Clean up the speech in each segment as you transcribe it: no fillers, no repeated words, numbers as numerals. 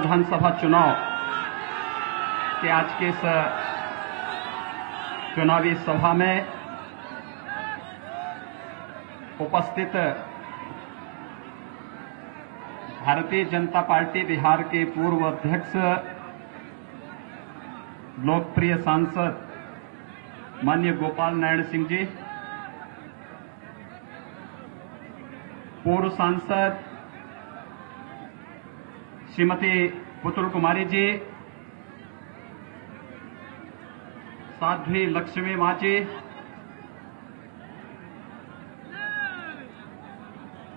विधानसभा चुनाव के आज के इस चुनावी सभा में उपस्थित भारतीय जनता पार्टी बिहार के पूर्व अध्यक्ष लोकप्रिय सांसद माननीय गोपाल नारायण सिंह जी, पूर्व सांसद श्रीमती पुतुल कुमारी जी, साध्वी लक्ष्मी माँ जी,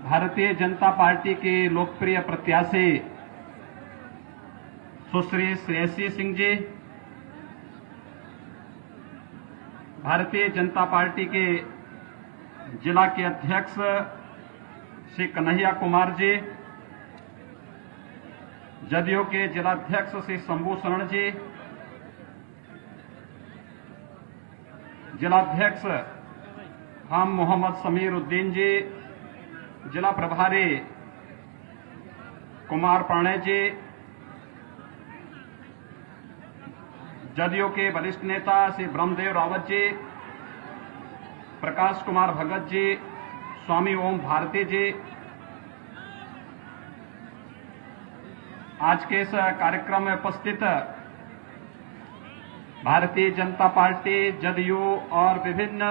भारतीय जनता पार्टी की लोकप्रिय प्रत्याशी सुश्री श्रेयसी सिंह जी, भारतीय जनता पार्टी के जिला के अध्यक्ष श्री कन्हैया कुमार जी, जदयू के जिलाध्यक्ष श्री शंभू शरण जी, जिलाध्यक्ष हम मोहम्मद समीर उद्दीन जी, जिला प्रभारी कुमार पाणे जी, जदयू के वरिष्ठ नेता श्री ब्रह्मदेव रावत जी, प्रकाश कुमार भगत जी, स्वामी ओम भारती जी, आज के इस कार्यक्रम में उपस्थित भारतीय जनता पार्टी, जदयू और विभिन्न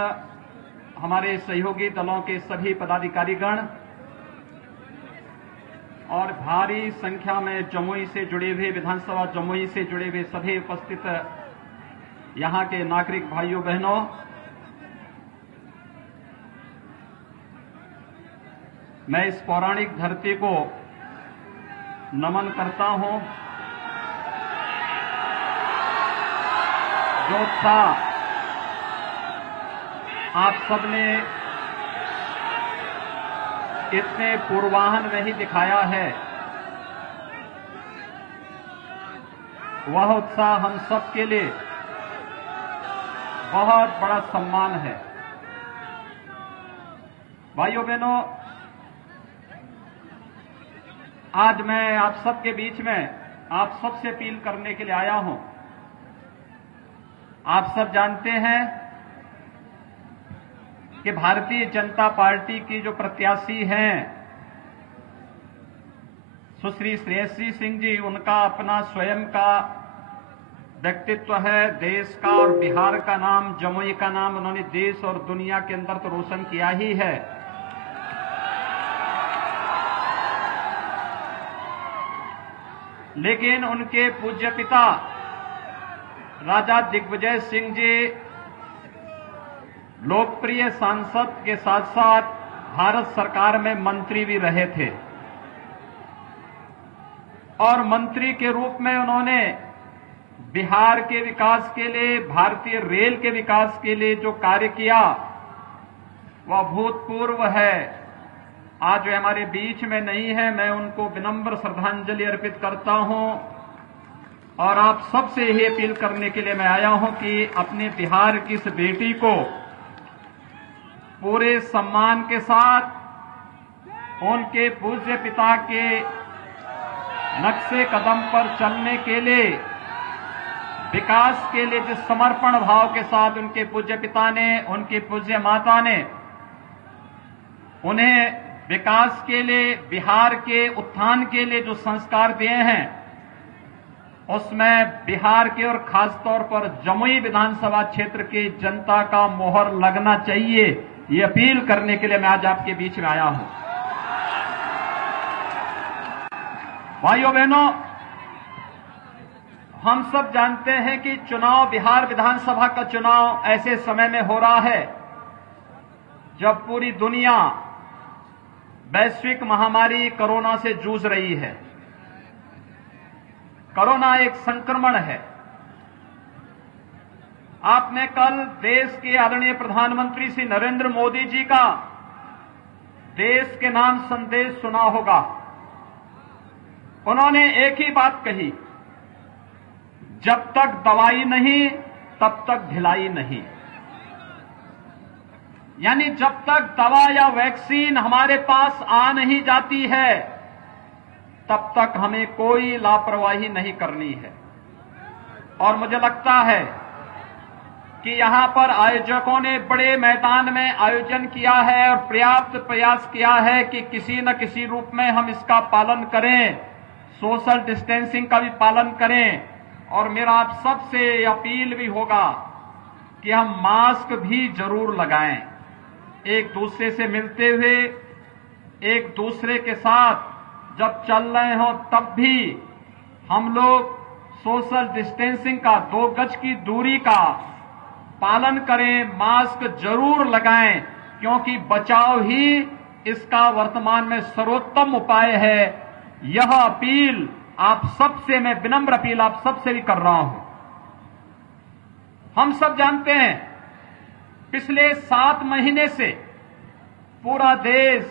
हमारे सहयोगी दलों के सभी पदाधिकारीगण और भारी संख्या में जमुई से जुड़े हुए, विधानसभा जमुई से जुड़े हुए सभी उपस्थित यहां के नागरिक भाइयों बहनों, मैं इस पौराणिक धरती को नमन करता हूं। जो उत्साह आप सबने इतने पूर्वाहन में ही दिखाया है, वह उत्साह हम सब के लिए बहुत बड़ा सम्मान है। भाइयों बहनों, आज मैं आप सबके बीच में आप सबसे अपील करने के लिए आया हूं। आप सब जानते हैं कि भारतीय जनता पार्टी की जो प्रत्याशी हैं सुश्री श्रेयसी सिंह जी, उनका अपना स्वयं का व्यक्तित्व है। देश का और बिहार का नाम, जमुई का नाम उन्होंने देश और दुनिया के अंदर तो रोशन किया ही है, लेकिन उनके पूज्य पिता राजा दिग्विजय सिंह जी लोकप्रिय सांसद के साथ साथ भारत सरकार में मंत्री भी रहे थे और मंत्री के रूप में उन्होंने बिहार के विकास के लिए, भारतीय रेल के विकास के लिए जो कार्य किया वह भूतपूर्व है। आज वे हमारे बीच में नहीं है, मैं उनको विनम्र श्रद्धांजलि अर्पित करता हूं और आप सबसे यही अपील करने के लिए मैं आया हूं कि अपने बिहार की इस बेटी को पूरे सम्मान के साथ उनके पूज्य पिता के नक्शे कदम पर चलने के लिए, विकास के लिए जिस समर्पण भाव के साथ उनके पूज्य पिता ने, उनकी पूज्य माता ने उन्हें विकास के लिए, बिहार के उत्थान के लिए जो संस्कार दिए हैं, उसमें बिहार के और खासतौर पर जमुई विधानसभा क्षेत्र की जनता का मोहर लगना चाहिए। ये अपील करने के लिए मैं आज आपके बीच में आया हूं। भाइयों बहनों, हम सब जानते हैं कि चुनाव, बिहार विधानसभा का चुनाव ऐसे समय में हो रहा है जब पूरी दुनिया वैश्विक महामारी कोरोना से जूझ रही है। कोरोना एक संक्रमण है। आपने कल देश के आदरणीय प्रधानमंत्री श्री नरेंद्र मोदी जी का देश के नाम संदेश सुना होगा। उन्होंने एक ही बात कही, जब तक दवाई नहीं तब तक ढिलाई नहीं। यानी जब तक दवा या वैक्सीन हमारे पास आ नहीं जाती है, तब तक हमें कोई लापरवाही नहीं करनी है। और मुझे लगता है कि यहां पर आयोजकों ने बड़े मैदान में आयोजन किया है और पर्याप्त प्रयास किया है कि किसी न किसी रूप में हम इसका पालन करें, सोशल डिस्टेंसिंग का भी पालन करें। और मेरा आप सबसे अपील भी होगा कि हम मास्क भी जरूर लगाएं। एक दूसरे से मिलते हुए, एक दूसरे के साथ जब चल रहे हो तब भी हम लोग सोशल डिस्टेंसिंग का, 2 गज की दूरी का पालन करें, मास्क जरूर लगाएं, क्योंकि बचाव ही इसका वर्तमान में सर्वोत्तम उपाय है। यह अपील आप सबसे, मैं विनम्र अपील आप सबसे भी कर रहा हूं। हम सब जानते हैं पिछले 7 महीने से पूरा देश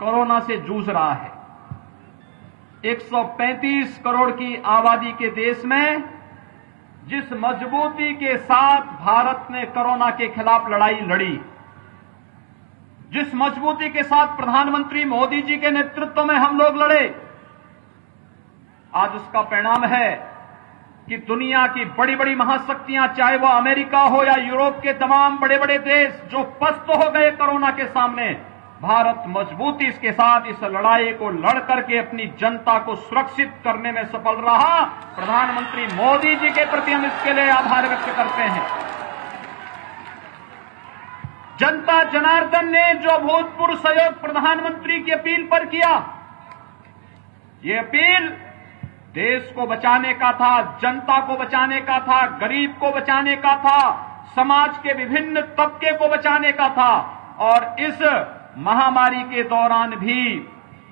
कोरोना से जूझ रहा है। 135 करोड़ की आबादी के देश में जिस मजबूती के साथ भारत ने कोरोना के खिलाफ लड़ाई लड़ी, जिस मजबूती के साथ प्रधानमंत्री मोदी जी के नेतृत्व में हम लोग लड़े, आज उसका परिणाम है कि दुनिया की बड़ी बड़ी महाशक्तियां, चाहे वह अमेरिका हो या यूरोप के तमाम बड़े बड़े देश, जो पस्त हो गए कोरोना के सामने, भारत मजबूती के साथ इस लड़ाई को लड़ करके अपनी जनता को सुरक्षित करने में सफल रहा। प्रधानमंत्री मोदी जी के प्रति हम इसके लिए आभार व्यक्त करते हैं। जनता जनार्दन ने जो अभूतपूर्व सहयोग प्रधानमंत्री की अपील पर किया, ये अपील देश को बचाने का था, जनता को बचाने का था, गरीब को बचाने का था, समाज के विभिन्न तबके को बचाने का था। और इस महामारी के दौरान भी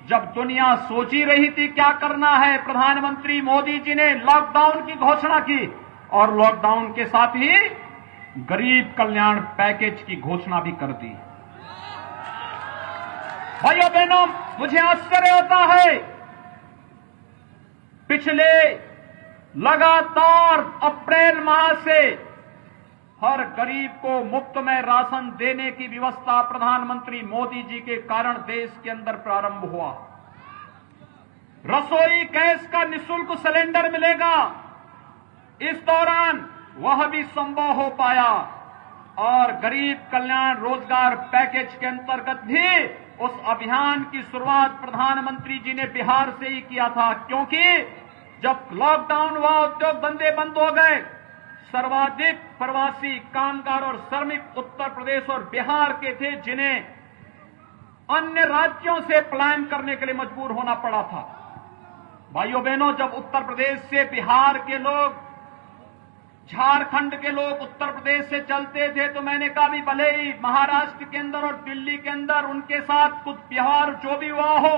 जब दुनिया सोच ही रही थी क्या करना है, प्रधानमंत्री मोदी जी ने लॉकडाउन की घोषणा की और लॉकडाउन के साथ ही गरीब कल्याण पैकेज की घोषणा भी कर दी। भाइयों बहनों, मुझे आश्चर्य होता है, पिछले लगातार अप्रैल माह से हर गरीब को मुफ्त में राशन देने की व्यवस्था प्रधानमंत्री मोदी जी के कारण देश के अंदर प्रारंभ हुआ। रसोई गैस का निःशुल्क सिलेंडर मिलेगा, इस दौरान वह भी संभव हो पाया। और गरीब कल्याण रोजगार पैकेज के अंतर्गत भी उस अभियान की शुरुआत प्रधानमंत्री जी ने बिहार से ही किया था, क्योंकि जब लॉकडाउन हुआ, उद्योग धंधे बंद हो गए, सर्वाधिक प्रवासी कामगार और श्रमिक उत्तर प्रदेश और बिहार के थे, जिन्हें अन्य राज्यों से पलायन करने के लिए मजबूर होना पड़ा था। भाइयों बहनों, जब उत्तर प्रदेश से बिहार के लोग, झारखंड के लोग उत्तर प्रदेश से चलते थे, तो मैंने कहा भी भले ही महाराष्ट्र के अंदर और दिल्ली के अंदर उनके साथ कुछ व्यवहार जो भी हुआ हो,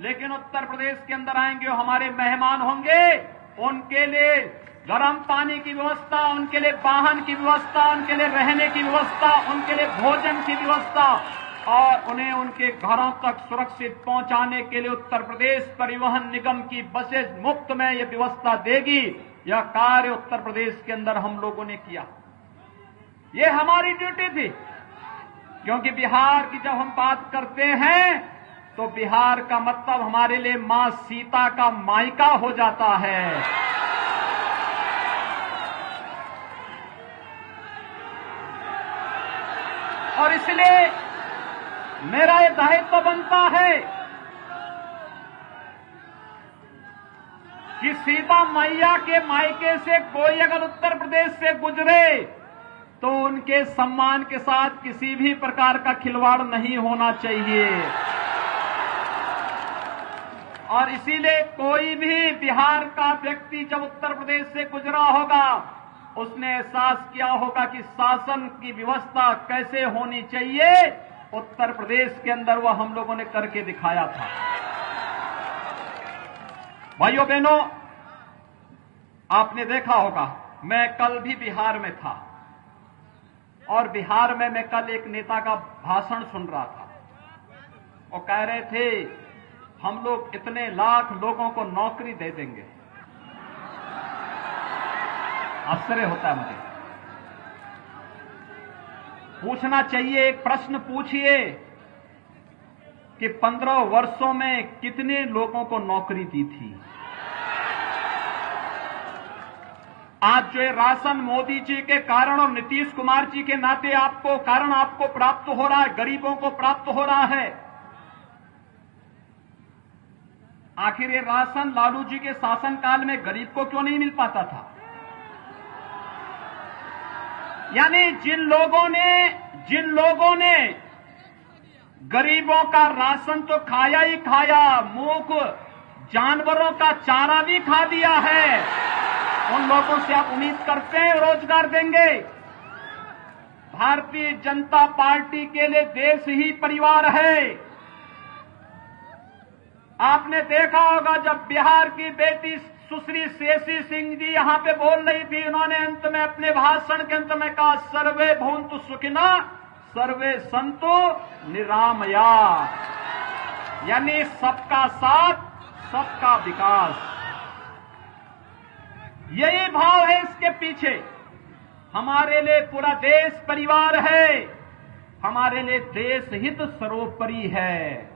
लेकिन उत्तर प्रदेश के अंदर आएंगे, हमारे मेहमान होंगे, उनके लिए गर्म पानी की व्यवस्था, उनके लिए वाहन की व्यवस्था, उनके लिए रहने की व्यवस्था, उनके लिए भोजन की व्यवस्था और उन्हें उनके घरों तक सुरक्षित पहुंचाने के लिए उत्तर प्रदेश परिवहन निगम की बसें मुफ्त में यह व्यवस्था देगी। यह कार्य उत्तर प्रदेश के अंदर हम लोगों ने किया। ये हमारी ड्यूटी थी, क्योंकि बिहार की जब हम बात करते हैं तो बिहार का मतलब हमारे लिए मां सीता का मायका हो जाता है। और इसलिए मेरा ये दायित्व बनता है कि सीता मैया के मायके से कोई अगर उत्तर प्रदेश से गुजरे तो उनके सम्मान के साथ किसी भी प्रकार का खिलवाड़ नहीं होना चाहिए। और इसीलिए कोई भी बिहार का व्यक्ति जब उत्तर प्रदेश से गुजरा होगा, उसने एहसास किया होगा कि शासन की व्यवस्था कैसे होनी चाहिए। उत्तर प्रदेश के अंदर वह हम लोगों ने करके दिखाया था। भाइयों बहनों, आपने देखा होगा, मैं कल भी बिहार में था और बिहार में मैं कल एक नेता का भाषण सुन रहा था। वो कह रहे थे हम लोग इतने लाख लोगों को नौकरी दे देंगे। आश्चर्य होता है मुझे। पूछना चाहिए, एक प्रश्न पूछिए कि 15 वर्षों में कितने लोगों को नौकरी दी थी। आज जो राशन मोदी जी के कारण और नीतीश कुमार जी के नाते आपको प्राप्त हो रहा है, गरीबों को प्राप्त हो रहा है। आखिर ये राशन लालू जी के शासनकाल में गरीब को क्यों नहीं मिल पाता था? यानी जिन लोगों ने गरीबों का राशन तो खाया ही खाया, मूक जानवरों का चारा भी खा दिया है, उन लोगों से आप उम्मीद करते हैं रोजगार देंगे? भारतीय जनता पार्टी के लिए देश ही परिवार है। आपने देखा होगा जब बिहार की बेटी सुश्री शेषी सिंह जी यहां पे बोल रही थी, उन्होंने अंत में अपने भाषण के अंत में कहा, सर्वे भवन्तु सुखिना सर्वे सन्तु निरामया, यानी सबका साथ सबका विकास। यही भाव है इसके पीछे। हमारे लिए पूरा देश परिवार है, हमारे लिए देश हित सर्वोपरि है।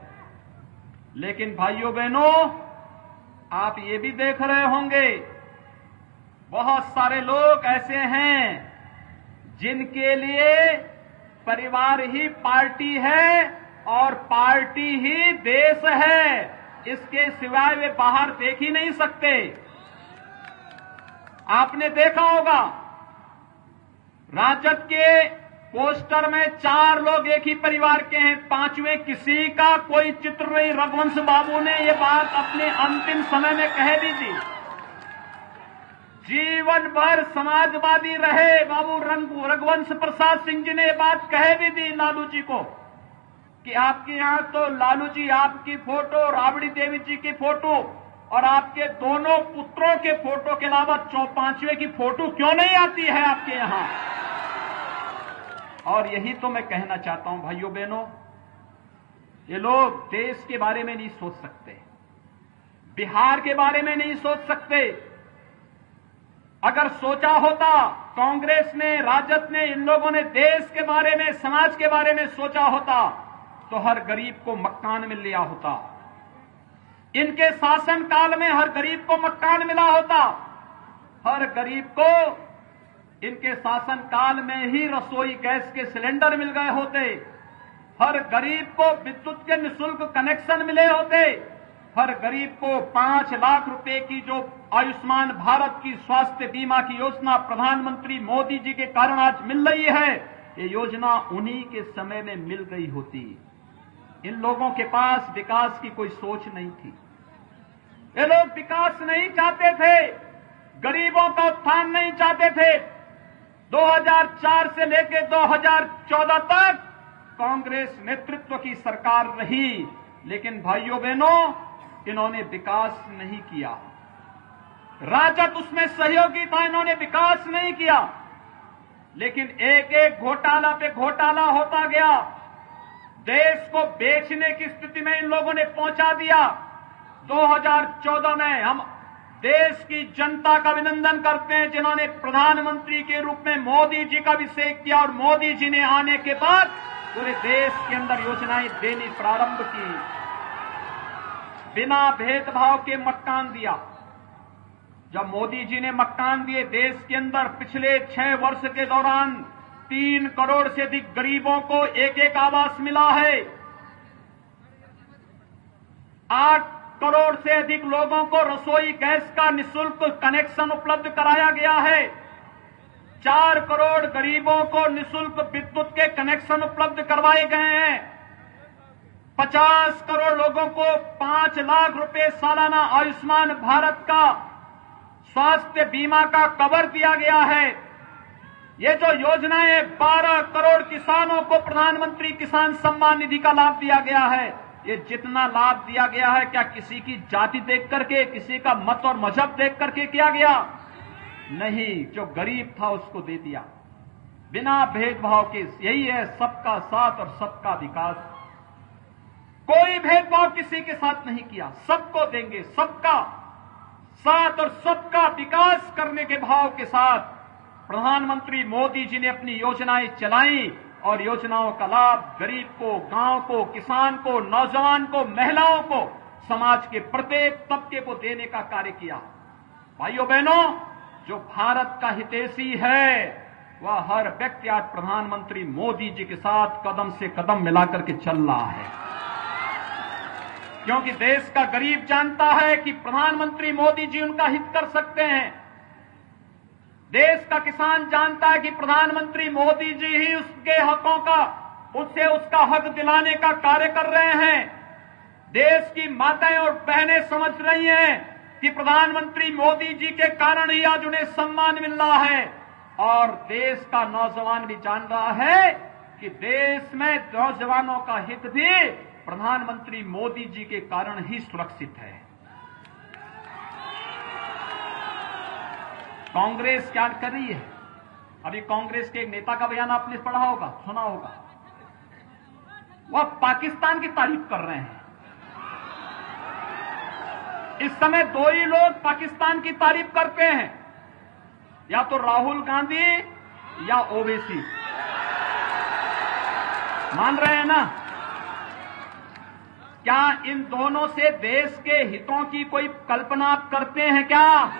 लेकिन भाइयों बहनों, आप ये भी देख रहे होंगे बहुत सारे लोग ऐसे हैं जिनके लिए परिवार ही पार्टी है और पार्टी ही देश है, इसके सिवाय वे बाहर देख ही नहीं सकते। आपने देखा होगा राजद के पोस्टर में 4 लोग एक ही परिवार के हैं, 5वें किसी का कोई चित्र नहीं। रघुवंश बाबू ने ये बात अपने अंतिम समय में कह दी थी। जीवन भर समाजवादी रहे बाबू रघुवंश प्रसाद सिंह जी ने ये बात कह दी थी लालू जी को कि आपके यहां तो लालू जी आपकी फोटो, राबड़ी देवी जी की फोटो और आपके दोनों पुत्रों के फोटो के अलावा 5वें की फोटो क्यों नहीं आती है आपके यहां? और यही तो मैं कहना चाहता हूं भाइयों बहनों, ये लोग देश के बारे में नहीं सोच सकते, बिहार के बारे में नहीं सोच सकते। अगर सोचा होता, कांग्रेस ने, राजद ने, इन लोगों ने देश के बारे में, समाज के बारे में सोचा होता तो हर गरीब को मकान मिल लिया होता। इनके शासनकाल में हर गरीब को मकान मिला होता, हर गरीब को इनके शासनकाल में ही रसोई गैस के सिलेंडर मिल गए होते, हर गरीब को विद्युत के निःशुल्क कनेक्शन मिले होते, हर गरीब को 5 लाख रुपए की जो आयुष्मान भारत की स्वास्थ्य बीमा की योजना प्रधानमंत्री मोदी जी के कारण आज मिल रही है, ये योजना उन्हीं के समय में मिल गई होती। इन लोगों के पास विकास की कोई सोच नहीं थी। ये लोग विकास नहीं चाहते थे, गरीबों का उत्थान नहीं चाहते थे। 2004 से लेकर 2014 तक कांग्रेस नेतृत्व की सरकार रही, लेकिन भाइयों बहनों, इन्होंने विकास नहीं किया। राजद उसमें सहयोगी था, इन्होंने विकास नहीं किया। लेकिन एक एक घोटाला पे घोटाला होता गया, देश को बेचने की स्थिति में इन लोगों ने पहुंचा दिया। 2014 में हम देश की जनता का अभिनंदन करते हैं जिन्होंने प्रधानमंत्री के रूप में मोदी जी का अभिषेक किया और मोदी जी ने आने के बाद पूरे देश के अंदर योजनाएं देनी प्रारंभ की, बिना भेदभाव के मकान दिया। जब मोदी जी ने मकान दिए, देश के अंदर पिछले 6 वर्ष के दौरान 3 करोड़ से अधिक गरीबों को एक एक आवास मिला है। 8 करोड़ से अधिक लोगों को रसोई गैस का निःशुल्क कनेक्शन उपलब्ध कराया गया है। 4 करोड़ गरीबों को निःशुल्क विद्युत के कनेक्शन उपलब्ध करवाए गए हैं। 50 करोड़ लोगों को 5 लाख रुपए सालाना आयुष्मान भारत का स्वास्थ्य बीमा का कवर दिया गया है। ये जो योजनाएं 12 करोड़ किसानों को प्रधानमंत्री किसान सम्मान निधि का लाभ दिया गया है। ये जितना लाभ दिया गया है, क्या किसी की जाति देख करके, किसी का मत और मजहब देख करके किया गया? नहीं, जो गरीब था उसको दे दिया बिना भेदभाव के। यही है सबका साथ और सबका विकास। कोई भेदभाव किसी के साथ नहीं किया, सबको देंगे, सबका साथ और सबका विकास करने के भाव के साथ प्रधानमंत्री मोदी जी ने अपनी योजनाएं चलाई और योजनाओं का लाभ गरीब को, गांव को, किसान को, नौजवान को, महिलाओं को, समाज के प्रत्येक तबके को देने का कार्य किया। भाइयों बहनों, जो भारत का हितैषी है वह हर व्यक्ति आज प्रधानमंत्री मोदी जी के साथ कदम से कदम मिलाकर के चल रहा है, क्योंकि देश का गरीब जानता है कि प्रधानमंत्री मोदी जी उनका हित कर सकते हैं। देश का किसान जानता है कि प्रधानमंत्री मोदी जी ही उसके हकों का, उससे उसका हक दिलाने का कार्य कर रहे हैं। देश की माताएं और बहनें समझ रही हैं कि प्रधानमंत्री मोदी जी के कारण ही आज उन्हें सम्मान मिल रहा है, और देश का नौजवान भी जान रहा है कि देश में नौजवानों का हित भी प्रधानमंत्री मोदी जी के कारण ही सुरक्षित है। कांग्रेस क्या कर रही है? अभी कांग्रेस के एक नेता का बयान आपने पढ़ा होगा, सुना होगा। वह पाकिस्तान की तारीफ कर रहे हैं। इस समय दो ही लोग पाकिस्तान की तारीफ करते हैं, या तो राहुल गांधी या ओवैसी। मान रहे हैं ना? क्या इन दोनों से देश के हितों की कोई कल्पना आप करते हैं क्या?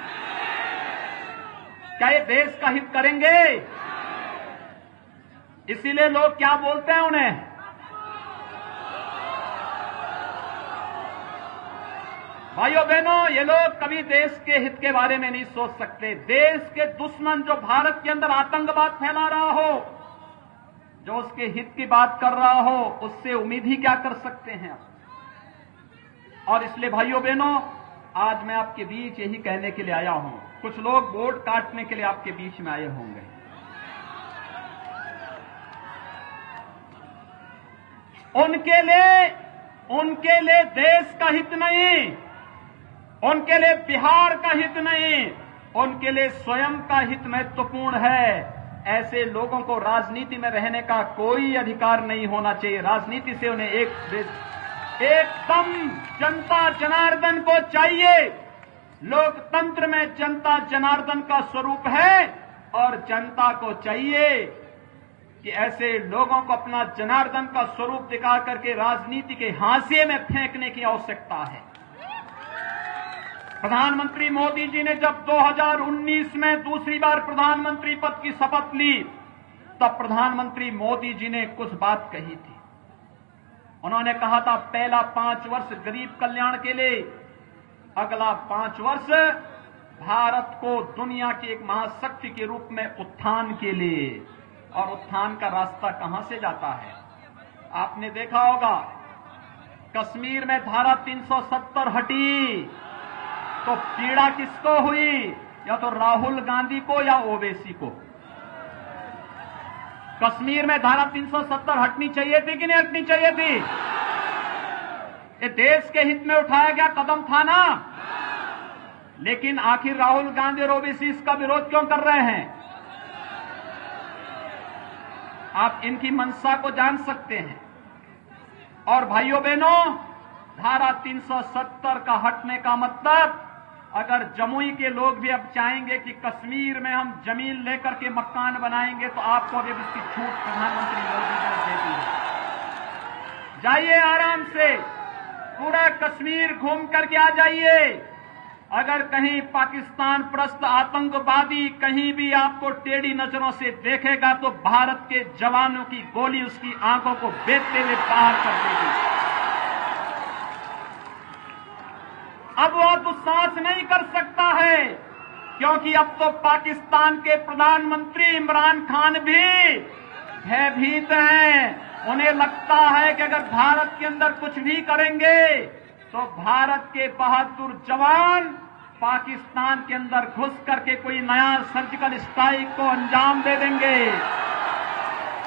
क्या ये देश का हित करेंगे? इसीलिए लोग क्या बोलते हैं उन्हें? भाइयों बहनों, ये लोग कभी देश के हित के बारे में नहीं सोच सकते। देश के दुश्मन जो भारत के अंदर आतंकवाद फैला रहा हो, जो उसके हित की बात कर रहा हो, उससे उम्मीद ही क्या कर सकते हैं? और इसलिए भाइयों बहनों, आज मैं आपके बीच यही कहने के लिए आया हूं। कुछ लोग वोट काटने के लिए आपके बीच में आए होंगे। उनके लिए देश का हित नहीं, उनके लिए बिहार का हित नहीं, उनके लिए स्वयं का हित महत्वपूर्ण है। ऐसे लोगों को राजनीति में रहने का कोई अधिकार नहीं होना चाहिए। राजनीति से उन्हें एकदम जनता जनार्दन को चाहिए। लोकतंत्र में जनता जनार्दन का स्वरूप है, और जनता को चाहिए कि ऐसे लोगों को अपना जनार्दन का स्वरूप दिखा करके राजनीति के हाशिए में फेंकने की आवश्यकता है। प्रधानमंत्री मोदी जी ने जब 2019 में दूसरी बार प्रधानमंत्री पद की शपथ ली, तब प्रधानमंत्री मोदी जी ने कुछ बात कही थी। उन्होंने कहा था, पहला 5 वर्ष गरीब कल्याण के लिए, अगला 5 वर्ष भारत को दुनिया की एक महाशक्ति के रूप में उत्थान के लिए। और उत्थान का रास्ता कहां से जाता है? आपने देखा होगा, कश्मीर में धारा 370 हटी तो पीड़ा किसको हुई? या तो राहुल गांधी को या ओवैसी को। कश्मीर में धारा 370 हटनी चाहिए थी कि नहीं हटनी चाहिए थी? ये देश के हित में उठाया गया कदम था ना। लेकिन आखिर राहुल गांधी और ओवैसी इसका विरोध क्यों कर रहे हैं? आप इनकी मंशा को जान सकते हैं। और भाइयों बहनों, धारा 370 का हटने का मतलब, अगर जमुई के लोग भी अब चाहेंगे कि कश्मीर में हम जमीन लेकर के मकान बनाएंगे, तो आपको अभी इसकी छूट प्रधानमंत्री मोदी जी ने दे दी है। जाइए आराम से, पूरा कश्मीर घूम करके आ जाइए। अगर कहीं पाकिस्तान परस्त आतंकवादी कहीं भी आपको टेढ़ी नजरों से देखेगा, तो भारत के जवानों की गोली उसकी आंखों को बेचते हुए बाहर कर देगी। अब वो दुस्साहस नहीं कर सकता है, क्योंकि अब तो पाकिस्तान के प्रधानमंत्री इमरान खान भी भयभीत हैं। उन्हें लगता है कि अगर भारत के अंदर कुछ भी करेंगे तो भारत के बहादुर जवान पाकिस्तान के अंदर घुस करके कोई नया सर्जिकल स्ट्राइक को अंजाम दे देंगे।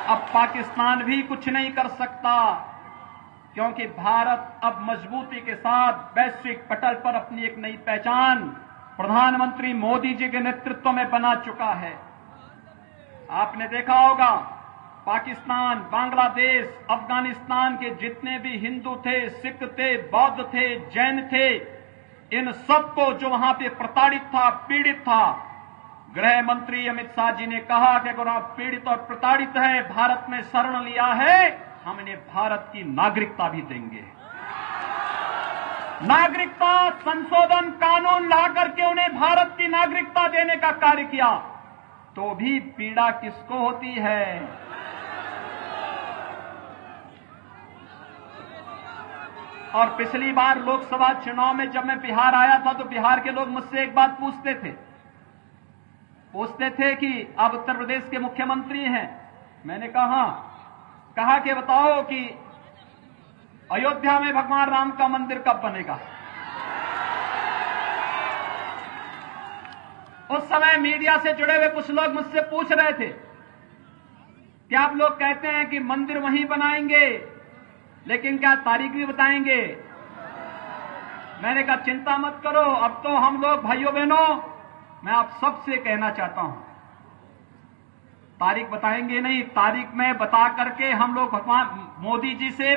अब पाकिस्तान भी कुछ नहीं कर सकता, क्योंकि भारत अब मजबूती के साथ वैश्विक पटल पर अपनी एक नई पहचान प्रधानमंत्री मोदी जी के नेतृत्व में बना चुका है। आपने देखा होगा, पाकिस्तान, बांग्लादेश, अफगानिस्तान के जितने भी हिंदू थे, सिख थे, बौद्ध थे, जैन थे, इन सबको जो वहां पे प्रताड़ित था, पीड़ित था, गृह मंत्री अमित शाह जी ने कहा कि अगर आप पीड़ित और प्रताड़ित हैं, भारत में शरण लिया है, हम इन्हें भारत की नागरिकता भी देंगे। नागरिकता संशोधन कानून ला करके उन्हें भारत की नागरिकता देने का कार्य किया, तो भी पीड़ा किसको होती है? और पिछली बार लोकसभा चुनाव में जब मैं बिहार आया था तो बिहार के लोग मुझसे एक बात पूछते थे कि आप उत्तर प्रदेश के मुख्यमंत्री हैं। मैंने कहा कि बताओ कि अयोध्या में भगवान राम का मंदिर कब बनेगा? उस समय मीडिया से जुड़े हुए कुछ लोग मुझसे पूछ रहे थे कि आप लोग कहते हैं कि मंदिर वहीं बनाएंगे, लेकिन क्या तारीख भी बताएंगे? मैंने कहा चिंता मत करो, अब तो हम लोग भाइयों बहनों, मैं आप सबसे कहना चाहता हूं, तारीख बताएंगे नहीं, तारीख में बता करके हम लोग भगवान मोदी जी से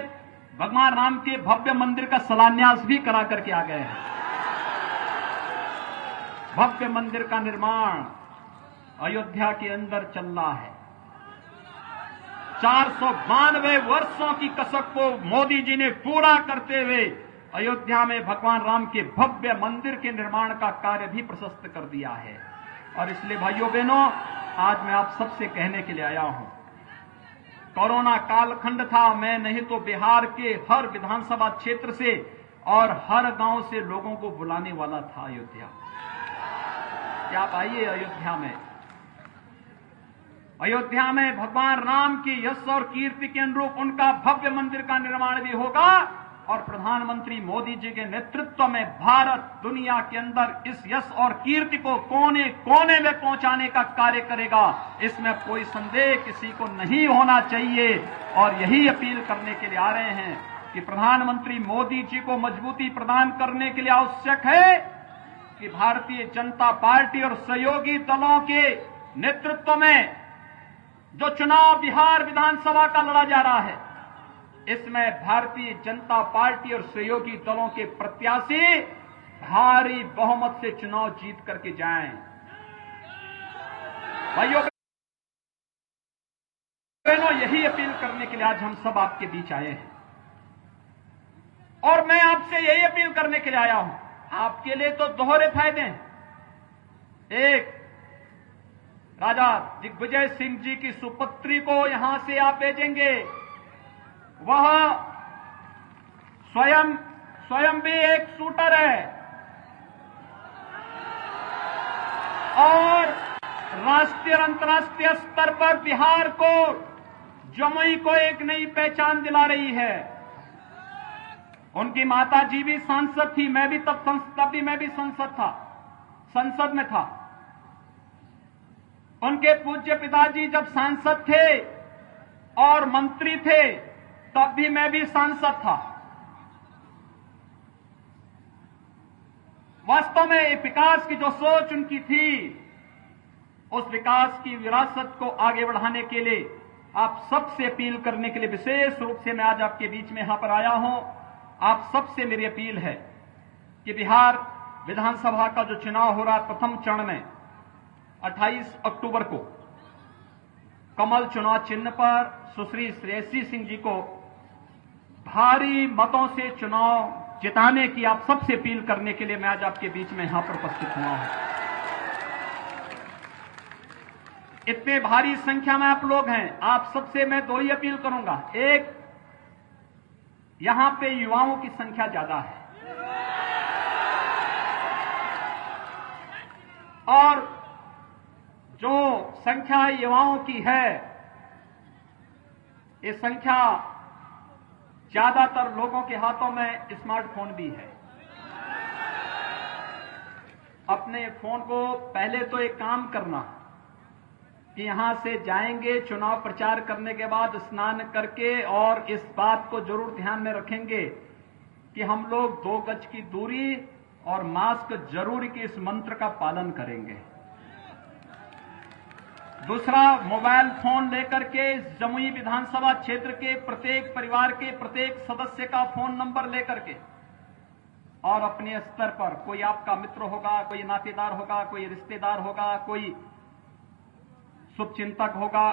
भगवान राम के भव्य मंदिर का शिलान्यास भी करा करके आ गए हैं। भव्य मंदिर का निर्माण अयोध्या के अंदर चल रहा है। 492 वर्षों की कसक को मोदी जी ने पूरा करते हुए अयोध्या में भगवान राम के भव्य मंदिर के निर्माण का कार्य भी प्रशस्त कर दिया है। और इसलिए भाइयों बहनों, आज मैं आप सबसे कहने के लिए आया हूं, कोरोना कालखंड था, मैं नहीं तो बिहार के हर विधानसभा क्षेत्र से और हर गांव से लोगों को बुलाने वाला था अयोध्या। क्या आप आइए अयोध्या में भगवान राम की यश और कीर्ति के अनुरूप उनका भव्य मंदिर का निर्माण भी होगा और प्रधानमंत्री मोदी जी के नेतृत्व में भारत दुनिया के अंदर इस यश और कीर्ति को कोने कोने में पहुंचाने का कार्य करेगा। इसमें कोई संदेह किसी को नहीं होना चाहिए। और यही अपील करने के लिए आ रहे हैं कि प्रधानमंत्री मोदी जी को मजबूती प्रदान करने के लिए आवश्यक है कि भारतीय जनता पार्टी और सहयोगी दलों के नेतृत्व में जो चुनाव बिहार विधानसभा का लड़ा जा रहा है, इसमें भारतीय जनता पार्टी और सहयोगी दलों के प्रत्याशी भारी बहुमत से चुनाव जीत करके जाएं। भाइयों बहनों, यही अपील करने के लिए आज हम सब आपके बीच आए हैं। और मैं आपसे यही अपील करने के लिए आया हूं, आपके लिए तो दोहरे फायदे हैं। एक, राजा दिग्विजय सिंह जी की सुपुत्री को यहां से आप भेजेंगे, वह स्वयं भी एक शूटर है और राष्ट्रीय और अंतर्राष्ट्रीय स्तर पर बिहार को, जमुई को एक नई पहचान दिला रही है। उनकी माता जी भी सांसद थी, मैं भी तब भी मैं भी संसद में था। उनके पूज्य पिताजी जब सांसद थे और मंत्री थे, तब भी मैं भी सांसद था। वास्तव में विकास की जो सोच उनकी थी, उस विकास की विरासत को आगे बढ़ाने के लिए आप सबसे अपील करने के लिए विशेष रूप से मैं आज आपके बीच में यहां पर आया हूं। आप सबसे मेरी अपील है कि बिहार विधानसभा का जो चुनाव हो रहा है प्रथम चरण में 28 अक्टूबर को कमल चुनाव चिन्ह पर सुश्री श्रेयसी सिंह जी को भारी मतों से चुनाव जिताने की आप सबसे अपील करने के लिए मैं आज आपके बीच में यहां पर उपस्थित हुआ हूं। इतने भारी संख्या में आप लोग हैं, आप सबसे मैं दो ही अपील करूंगा। एक, यहां पे युवाओं की संख्या ज्यादा है और जो संख्या युवाओं की है, ये संख्या ज्यादातर लोगों के हाथों में स्मार्टफोन भी है। अपने फोन को पहले तो एक काम करना कि यहां से जाएंगे चुनाव प्रचार करने के बाद स्नान करके, और इस बात को जरूर ध्यान में रखेंगे कि हम लोग 2 गज की दूरी और मास्क जरूर के इस मंत्र का पालन करेंगे। दूसरा, मोबाइल फोन लेकर के जमुई विधानसभा क्षेत्र के प्रत्येक परिवार के प्रत्येक सदस्य का फोन नंबर लेकर के और अपने स्तर पर कोई आपका मित्र होगा, कोई नातेदार होगा, कोई रिश्तेदार होगा, कोई शुभचिंतक होगा,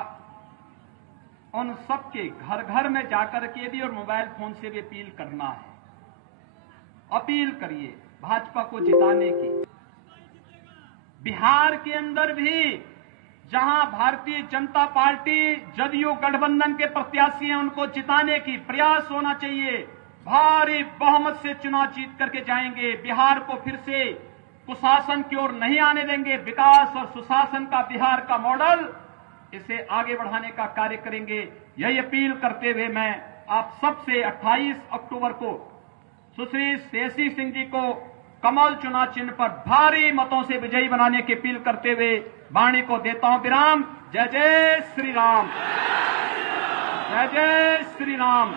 उन सबके घर घर में जाकर के भी और मोबाइल फोन से भी अपील करना है। अपील करिए भाजपा को जिताने की। बिहार के अंदर भी जहां भारतीय जनता पार्टी जदयू गठबंधन के प्रत्याशी हैं, उनको जिताने की प्रयास होना चाहिए। भारी बहुमत से चुनाव जीत करके जाएंगे। बिहार को फिर से कुशासन की ओर नहीं आने देंगे। विकास और सुशासन का बिहार का मॉडल, इसे आगे बढ़ाने का कार्य करेंगे। यही अपील करते हुए मैं आप सबसे 28 अक्टूबर को सुश्री श्रेयसी सिंह जी को कमल चुनाव चिन्ह पर भारी मतों से विजयी बनाने की अपील करते हुए वाणी को देता हूं विराम। जय जय श्री राम, जय जय श्री राम।